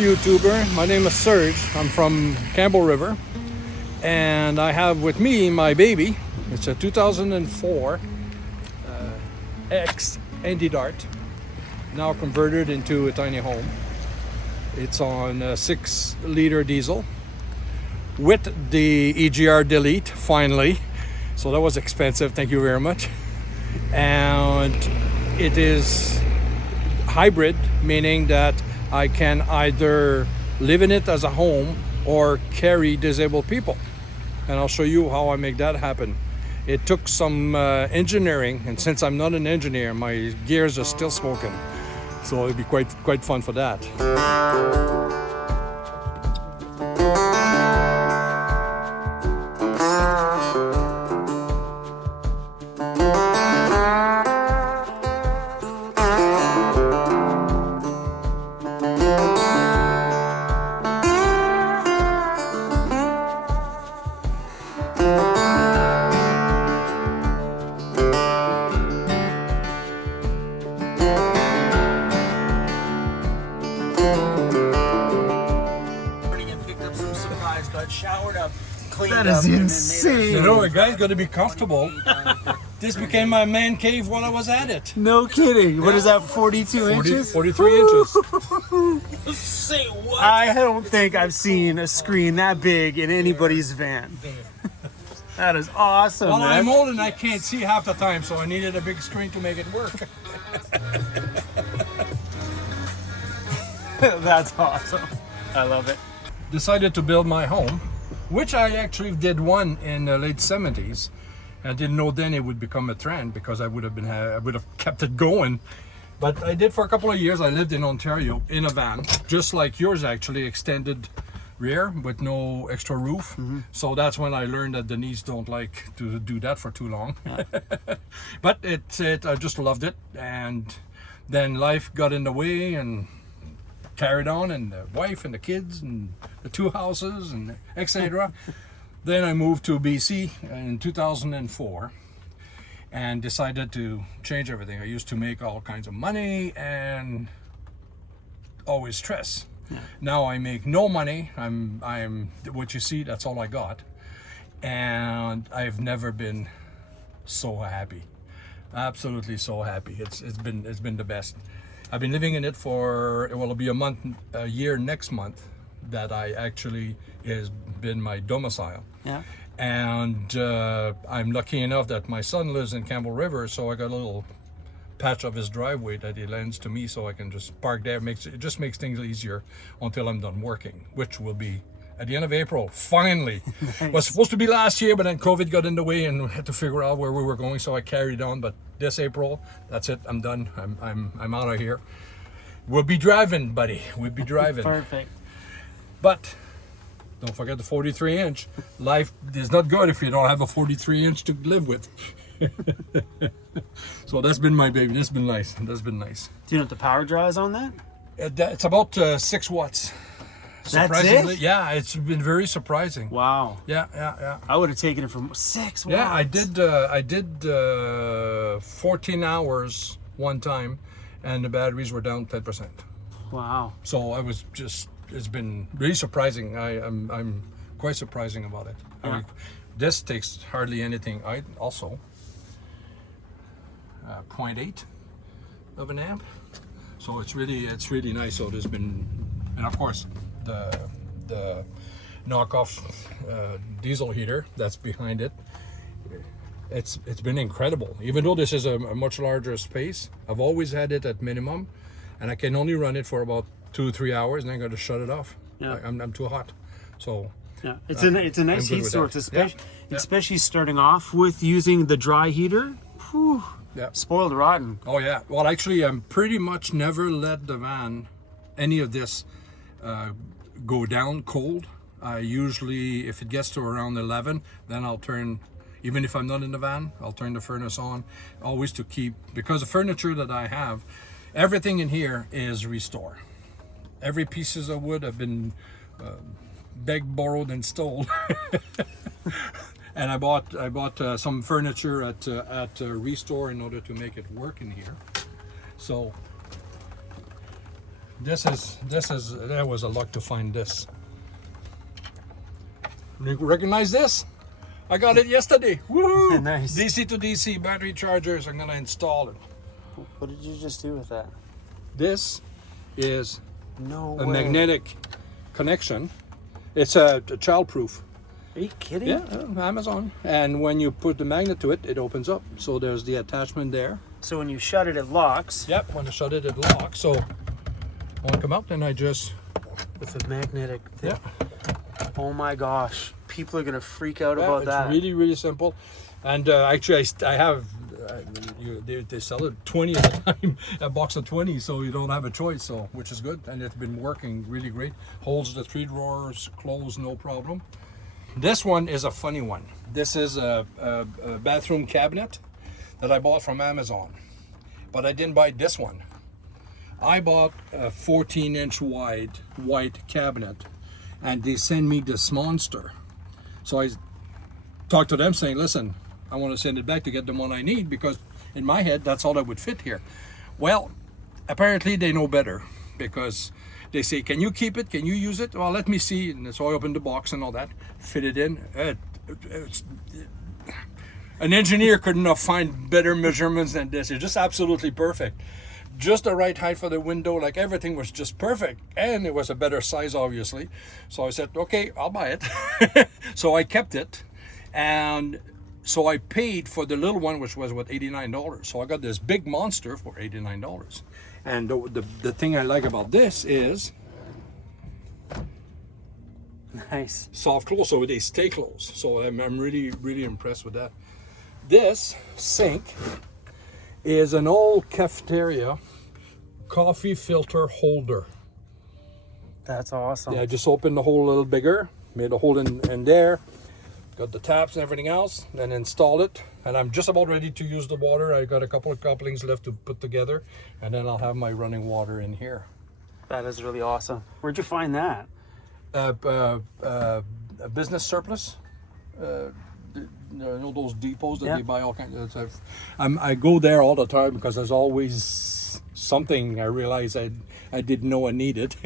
YouTuber. My name is Serge. I'm from Campbell River, and I have with me my baby. It's a 2004 X Andy Dart, now converted into a tiny home. It's on a 6-liter diesel with the EGR delete finally. So that was expensive, thank you very much. And it is hybrid, meaning that I can either live in it as a home or carry disabled people. And I'll show you how I make that happen. It took some engineering, and since I'm not an engineer, my gears are still smoking. So it'll be quite fun for that. Got showered up, cleaned That up, is insane. You know, a guy's got to be comfortable. This became my man cave while I was at it. No kidding. What is that, 42 inches? 43 inches. Say what? I don't think I've seen a screen that big in anybody's van. That is awesome, Well, man. I'm old and I can't see half the time, so I needed a big screen to make it work. That's awesome. I love it. Decided to build my home, which I actually did one in the late 70s. I didn't know then it would become a trend because I would have kept it going. But I did for a couple of years. I lived in Ontario in a van, just like yours actually, extended rear with no extra roof. So that's when I learned that the knees don't like to do that for too long. But I just loved it, and then life got in the way and carried on, and the wife and the kids and the 2 houses and etc. Then I moved to BC in 2004 and decided to change everything. I used to make all kinds of money and always stress. Now I make no money. I'm what you see, that's all I got. And I've never been so happy. Absolutely so happy. It's been the best. I've been living in it for, well, it'll be a year next month that I actually has been my domicile. Yeah. And I'm lucky enough that my son lives in Campbell River, so I got a little patch of his driveway that he lends to me, so I can just park there. It just makes things easier until I'm done working, which will be at the end of April, finally. Nice. Was supposed to be last year, but then COVID got in the way and we had to figure out where we were going, so I carried on. But this April, that's it, I'm done. I'm out of here. We'll be driving, buddy. We'll be driving. Perfect. But don't forget the 43 inch. Life is not good if you don't have a 43 inch to live with. So that's been my baby. That's been nice. That's been nice. Do you know what the power draw is on that? It's about 6 watts. That's it? Yeah, it's been very surprising. Wow. Yeah. I would have taken it from 6 watts. Yeah, I did 14 hours one time, and the batteries were down 10%. Wow. So I was just, it's been really surprising. I'm quite surprising about it. Yeah. I mean, this takes hardly anything. I also 0.8 of an amp. So it's really nice. So there's been, and of course the knockoff diesel heater that's behind it. It's been incredible. Even though this is a much larger space, I've always had it at minimum, and I can only run it for about 2-3 hours, and then I got to shut it off. Yeah. I'm too hot. So Yeah, it's a nice good heat with source, that. especially starting off with using the dry heater. Whew, yeah. spoiled rotten. Oh yeah. Well, actually, I'm pretty much never let the van, any of this, go down cold. I usually, if it gets to around 11, then I'll turn, even if I'm not in the van, I'll turn the furnace on, always to keep, because the furniture that I have, everything in here is restore. Every pieces of wood have been begged, borrowed, and stole. And I bought some furniture at Restore in order to make it work in here. So That was a luck to find this. You recognize this? I got it yesterday. Woohoo! Nice. DC to DC battery chargers. I'm gonna install it. What did you just do with that? This is No a way. magnetic connection. It's a child-proof. Are you kidding? Yeah, Amazon. And when you put the magnet to it, it opens up. So there's the attachment there. So when you shut it, it locks. Yep. When I shut it, it locks. So when I come out, then I just With a magnetic thing. yeah. Oh my gosh. People are gonna freak out Yeah, about it's that. really, really simple. And actually, I have, they sell it 20 at a time, a box of 20, so you don't have a choice, so which is good. And it's been working really great. Holds the 3 drawers closed, no problem. This one is a funny one. This is a bathroom cabinet that I bought from Amazon. But I didn't buy this one. I bought a 14-inch wide white cabinet, and they send me this monster. So I talked to them saying, listen, I want to send it back to get the one I need, because in my head, that's all that would fit here. Well, apparently they know better, because they say, can you keep it? Can you use it? Well, let me see. And so I opened the box and all that, fit it in. An engineer couldn't have find better measurements than this. It's just absolutely perfect. Just the right height for the window, like everything was just perfect. And it was a better size, obviously. So I said, okay, I'll buy it. So I kept it. And so I paid for the little one, which was, what, $89. So I got this big monster for $89. And the thing I like about this is Nice. soft close, so they stay closed. So I'm really, really impressed with that. This sink is an old cafeteria coffee filter holder. That's awesome. Yeah, I just opened the hole a little bigger, made a hole in there, got the taps and everything else, then installed it. And I'm just about ready to use the water. I got a couple of couplings left to put together, and then I'll have my running water in here. That is really awesome. Where'd you find that? A business surplus. You know those depots that Yeah. they buy all kinds of stuff. I go there all the time because there's always something I realize I didn't know I needed.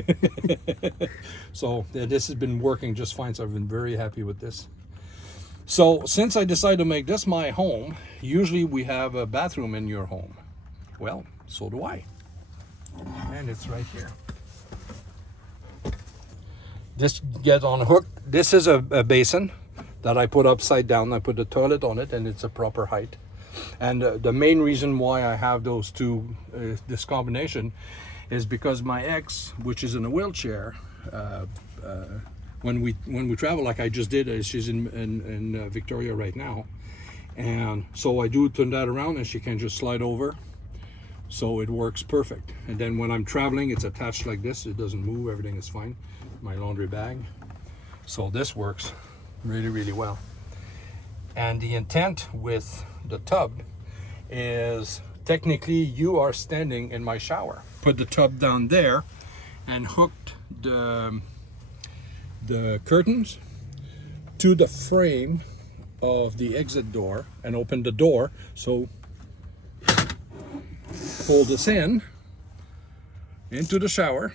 So this has been working just fine. So I've been very happy with this. So since I decided to make this my home, usually we have a bathroom in your home. Well, so do I. And it's right here. This gets on a hook. This is a basin that I put upside down. I put the toilet on it, and it's a proper height. And the main reason why I have those two, this combination, is because my ex, which is in a wheelchair, when we travel like I just did, she's in Victoria right now, and so I do turn that around, and she can just slide over. So it works perfect. And then when I'm traveling, it's attached like this. It doesn't move. Everything is fine. My laundry bag. So this works really, really well. And the intent with the tub is technically you are standing in my shower. Put the tub down there and hooked the curtains to the frame of the exit door and opened the door. So fold this in into the shower.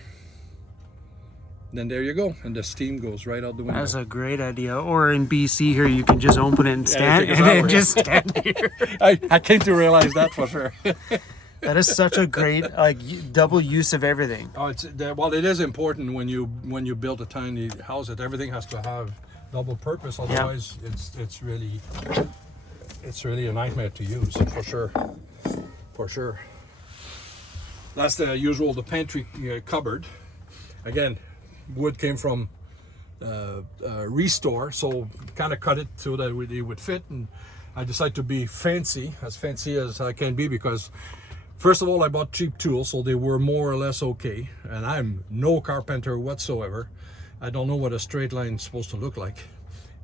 Then there you go, and the steam goes right out the window. That's a great idea. Or in BC here, you can just open it and stand, take a and then shower. just stand here. I came to realize that for sure. That is such a great double use of everything. Oh, well, it is important when you build a tiny house that everything has to have double purpose. Otherwise, it's really a nightmare to use for sure. That's the pantry cupboard. Again, wood came from Restore, so kind of cut it so that it would fit. And I decided to be as fancy as I can be, because first of all, I bought cheap tools, so they were more or less okay. And I'm no carpenter whatsoever. I don't know what a straight line is supposed to look like.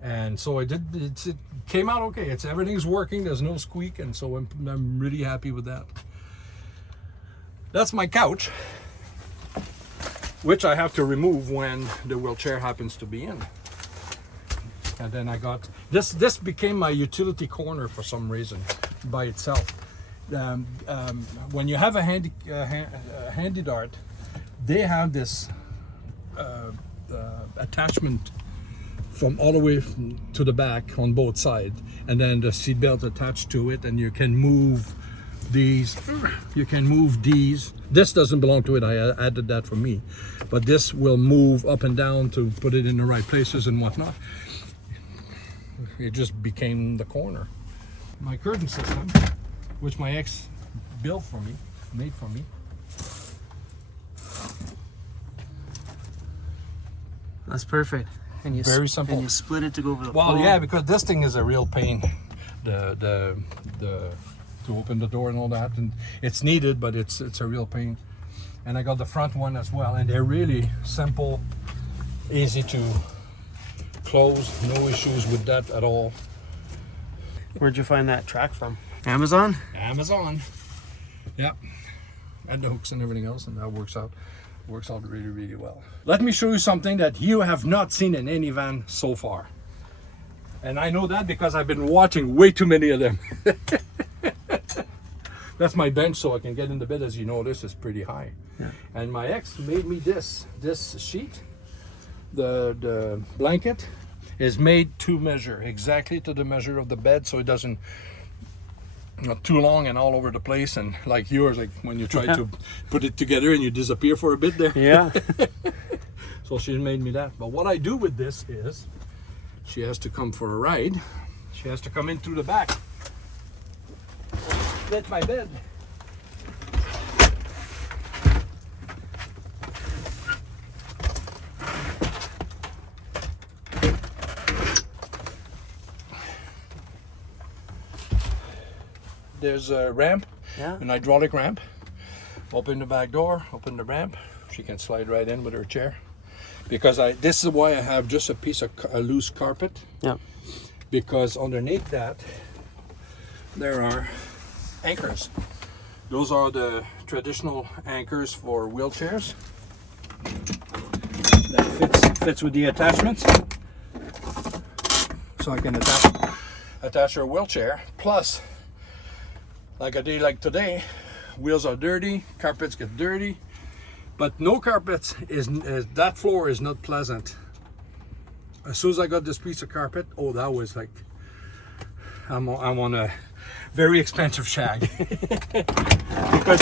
And so I did. It came out okay. Everything's working. There's no squeak, and so I'm really happy with that. That's my couch, which I have to remove when the wheelchair happens to be in. And then I got this. This became my utility corner for some reason by itself. When you have a handy dart, they have this attachment from all the way to the back on both sides, and then the seat belt attached to it, and you can move these. You can move these. This doesn't belong to it. I added that for me, but this will move up and down to put it in the right places and whatnot. It just became the corner. My curtain system, which my ex built for me, made for me. That's perfect. And you Very simple. And you split it to go over the Well, pole. yeah, because this thing is a real pain. The to open the door and all that, and it's needed, but it's a real pain. And I got the front one as well, and they're really simple, easy to close. No issues with that at all. Where'd you find that track from? Amazon? Amazon. Yep. And the hooks and everything else, and that works out really, really well. Let me show you something that you have not seen in any van so far. And I know that because I've been watching way too many of them. That's my bench, so I can get in the bed. As you know, this is pretty high. Yeah. And my ex made me this sheet. The blanket is made to measure, exactly to the measure of the bed, so it doesn't not too long and all over the place, and like yours, like when you try to put it together and you disappear for a bit there. Yeah. So she made me that. But what I do with this is, she has to come for a ride. She has to come in through the back. That's my bed. There's a ramp, Yeah. an hydraulic ramp. Open the back door, open the ramp. She can slide right in with her chair. Because this is why I have just a piece of a loose carpet. Yeah. Because underneath that, there are anchors. Those are the traditional anchors for wheelchairs. That fits with the attachments. So I can attach her wheelchair. Plus, like a day like today, wheels are dirty, carpets get dirty, but no carpets is that floor is not pleasant. As soon as I got this piece of carpet, oh, that was like I'm on a very expensive shag because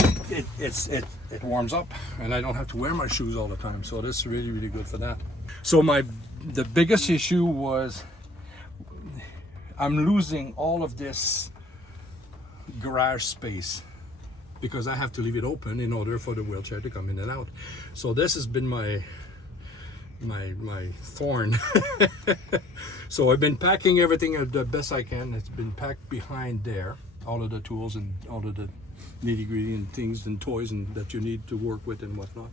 it warms up and I don't have to wear my shoes all the time. So this is really, really good for that. So the biggest issue was I'm losing all of this garage space because I have to leave it open in order for the wheelchair to come in and out. So this has been my thorn. So I've been packing everything the best I can. It's been packed behind there, all of the tools and all of the nitty-gritty and things and toys and that you need to work with and whatnot.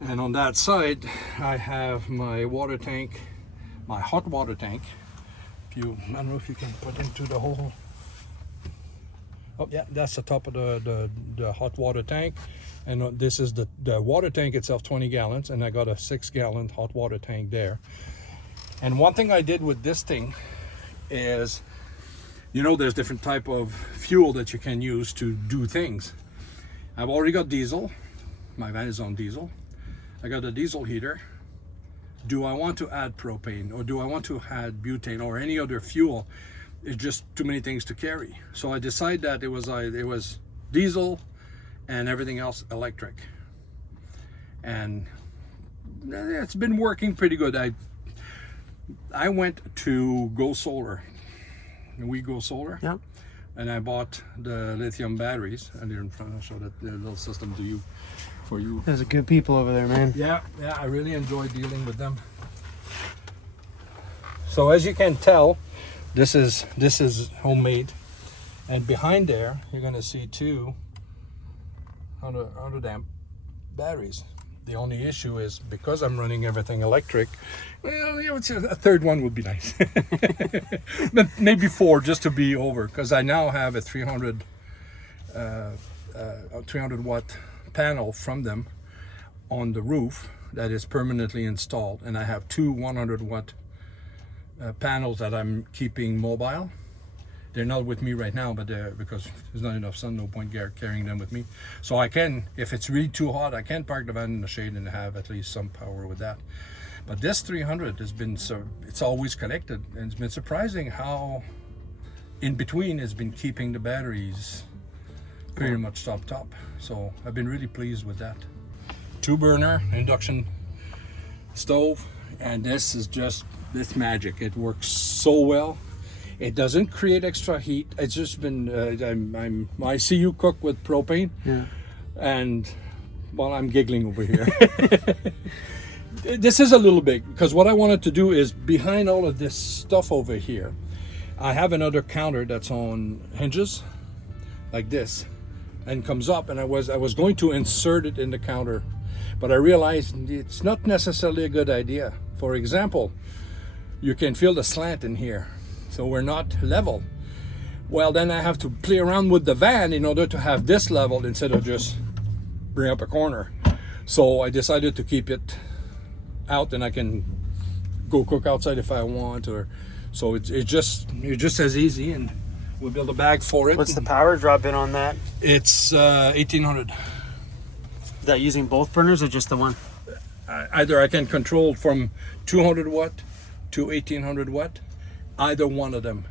And on that side I have my water tank, my hot water tank. I don't know if you can put into the hole. Oh yeah, that's the top of the hot water tank, and this is the water tank itself, 20 gallons, and I got a 6-gallon hot water tank there. And one thing I did with this thing is, you know, there's different type of fuel that you can use to do things. I've already got diesel. My van is on diesel. I got a diesel heater. Do I want to add propane, or do I want to add butane or any other fuel? It's just too many things to carry. So I decided that it was diesel and everything else electric. And it's been working pretty good. I went to Go Solar. We Go Solar. Yeah. And I bought the lithium batteries, and they're in front. I'll show that little system to you, for you. There's a good people over there, man. Yeah, I really enjoy dealing with them. So as you can tell, this is homemade, and behind there you're gonna see two 100 amp batteries. The only issue is because I'm running everything electric, well, you know, a third one would be nice. Maybe 4 just to be over, because I now have a 300 watt panel from them on the roof that is permanently installed, and I have 2 100 watt panels that I'm keeping mobile, They're not with me right now, but because there's not enough sun, no point carrying them with me. So I can, if it's really too hot, I can park the van in the shade and have at least some power with that. But this 300 has been, so it's always connected, and it's been surprising how in between it's been keeping the batteries pretty much topped up. So I've been really pleased with that. 2-burner induction stove, and this is just, it's magic. It works so well. It doesn't create extra heat. It's just been, I see you cook with propane, Yeah. and well, I'm giggling over here. This is a little big, because what I wanted to do is behind all of this stuff over here, I have another counter that's on hinges like this and comes up, and I was going to insert it in the counter, but I realized it's not necessarily a good idea. For example, you can feel the slant in here, so we're not level. Well, then I have to play around with the van in order to have this level instead of just bring up a corner. So I decided to keep it out, and I can go cook outside if I want, or so it's just as easy, and we'll build a bag for it. What's the power drop in on that? It's 1800. Is that using both burners or just the one? Either I can control from 200 watt to 1800 watt, either one of them,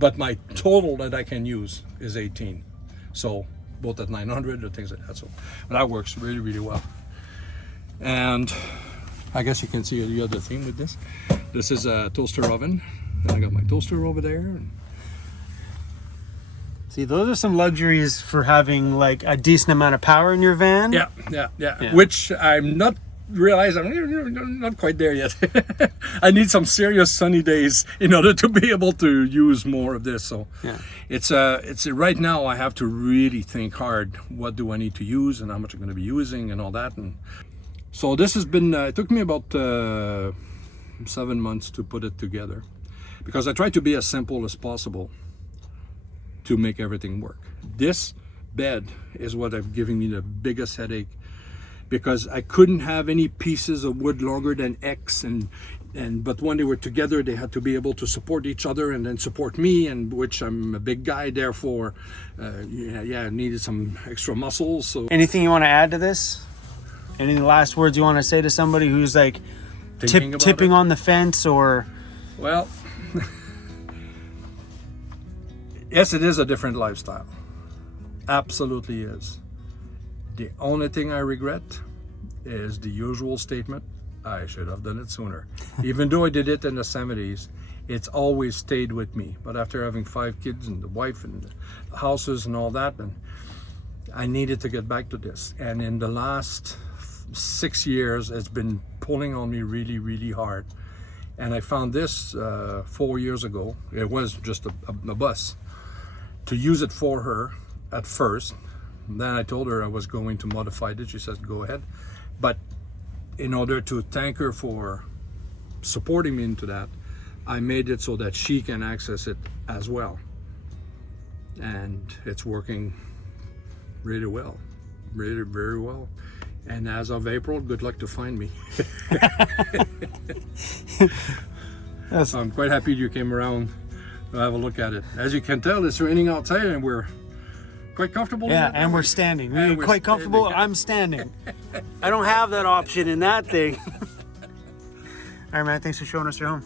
but my total that I can use is 18, so both at 900 or things like that. So that works really, really well. And I guess you can see the other thing with this. This is a toaster oven, and I got my toaster over there. And See, those are some luxuries for having like a decent amount of power in your van. yeah. Which I'm not realize I'm not quite there yet. I need some serious sunny days in order to be able to use more of this. So Yeah. it's right now I have to really think hard. What do I need to use and how much I'm going to be using and all that. And so this has been, it took me about 7 months to put it together, because I tried to be as simple as possible to make everything work. This bed is what have given me the biggest headache, because I couldn't have any pieces of wood longer than X, but when they were together they had to be able to support each other and then support me, and which I'm a big guy, therefore I needed some extra muscles. So Anything you want to add to this? Any last words you want to say to somebody who's like Thinking about tipping it? on the fence, or Well, yes, it is a different lifestyle. Absolutely is. The only thing I regret is the usual statement, I should have done it sooner. Even though I did it in the 70s, it's always stayed with me. But after having 5 kids and the wife and the houses and all that, and I needed to get back to this. And in the last 6 years, it's been pulling on me really, really hard. And I found this 4 years ago. It was just a bus. To use it for her at first. Then I told her I was going to modify it. She said, go ahead. But in order to thank her for supporting me into that, I made it so that she can access it as well. And it's working really well, really, very well. And as of April, good luck to find me. So I'm quite happy you came around to have a look at it. As you can tell, it's raining outside and we're quite comfortable. yeah, in it. and we're standing. And We're we're quite comfortable. standing. I'm standing. I don't have that option in that thing. All right, man. Thanks for showing us your home.